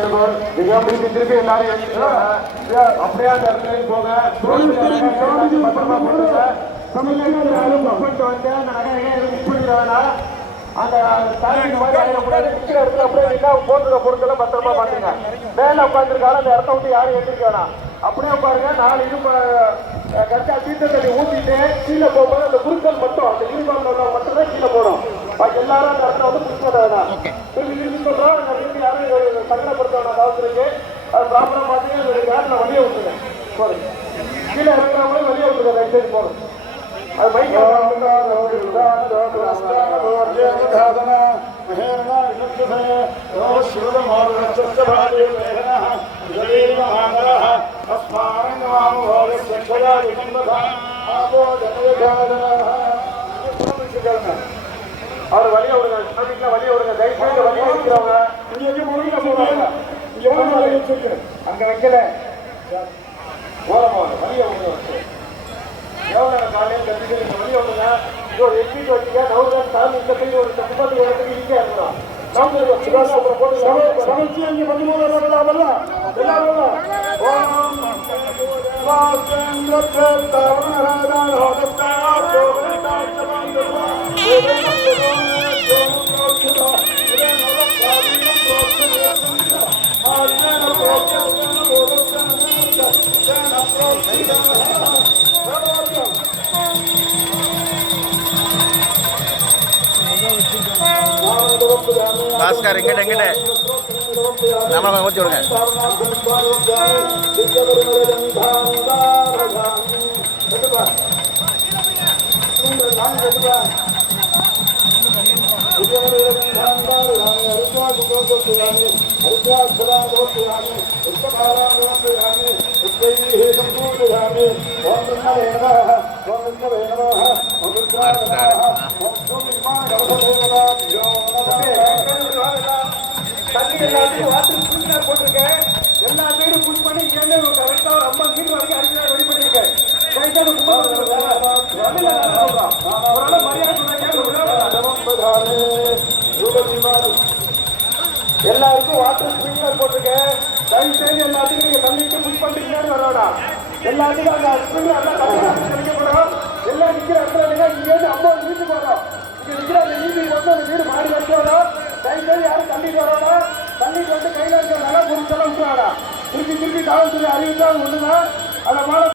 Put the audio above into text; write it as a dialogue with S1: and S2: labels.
S1: வேண்டுகோள் இதை முடிஞ்சு திருப்பி எல்லாரும் அப்படியே அந்த இடத்துல போங்க பத்திரமா போட்டுங்க யாரும் பண்ணிட்டு வந்து நகை வேணாம் அந்த தலைமை இடத்துல அப்படியே நின்னா போட்டுற பொருட்களை பத்திரமா பாத்துங்க மேல உட்காந்துருக்காரு அந்த இடத்த விட்டு யாரும் எந்திரிக்க அப்படியே நாலு இது கரெக்டா தீர்த்த தண்ணி ஊற்றிட்டு கீழே போகும்போது அந்த குருக்கள் மட்டும் அந்த யூனிஃபார்ம்ல உள்ள மட்டும் தான் கீழே போடும் பாக்கி எல்லாரும் அந்த இடத்துல வந்து புடிச்சு போட வேணாம் திருப்பி திருப்பி சொல்றோம் அந்த திருப்பி யாரும் சங்கடப்படுத்த வேணாம் அவசருக்கு அது ப்ராப்பரா பார்த்து அந்த நேரத்தில் வெளியே விட்டுருங்க போதும் கீழே இறங்குறவங்களும் வெளியே விட்டுருங்க தயவுசெய்து போதும் அது மைக் அவர் வழிய விடுங்க டிராபிக்ல வழிய விடுங்க தயவுசெய்து வழிய வைக்கிறவங்க இங்க எங்க முடிக்க போறாங்க அங்க வைக்கல. ஓரமாக வழிய விடுங்க எவ்வளோ நேரம் காலையில் கட்டிட்டு நீங்க வெளியே விடுங்க இது ஒரு எக்ஸிட் வச்சுக்க நவுதான் சாமி இந்த சைடு ஒரு முப்பத்தி இடத்துக்கு இங்கே இருக்கணும் சமைச்சு அங்கே பதிமூணு வரலாமல்ல எல்லாரும்
S2: பாஸ்கர் எங்கிட்ட எங்கிட்ட நம்மளை கொஞ்சம் விடுங்க
S1: தண்ணி எல்லாத்தையும் வாட்டர் புஷ்னர் போட்டிருக்கேன் எல்லா சைடும் புஷ் பண்ணி இங்கே கரெக்டா ஒரு ஐம்பது மீட்டர் வரைக்கும் அடிச்சு ரெடி பண்ணிருக்கேன் கைத்தாடு எல்லாருக்கும் வாட்டர் ஸ்பிரிங்லர் போட்டிருக்கேன் தயவு செய்து எல்லாத்துக்கும் நீங்க தண்ணிட்டு புஷ் பண்ணிட்டு வரோடா எல்லாத்துக்கும் அந்த ஸ்பிரிங்லர் எல்லாம் தண்ணி கிடைக்கப்படும் எல்லாம் நிக்கிற இடத்துல நீங்க இங்க ஐம்பது மீட்டர் போறோம். இங்க நிக்கிற அந்த நீதி வந்து அந்த வீடு மாடி வச்சோம் தயவு செய்து யாரும் தண்ணிட்டு வரோடா தண்ணிட்டு வந்து கையில இருக்கிற விட்டுறாடா திருப்பி திருப்பி காவல்துறை அறிவித்தா ஒண்ணுதான்.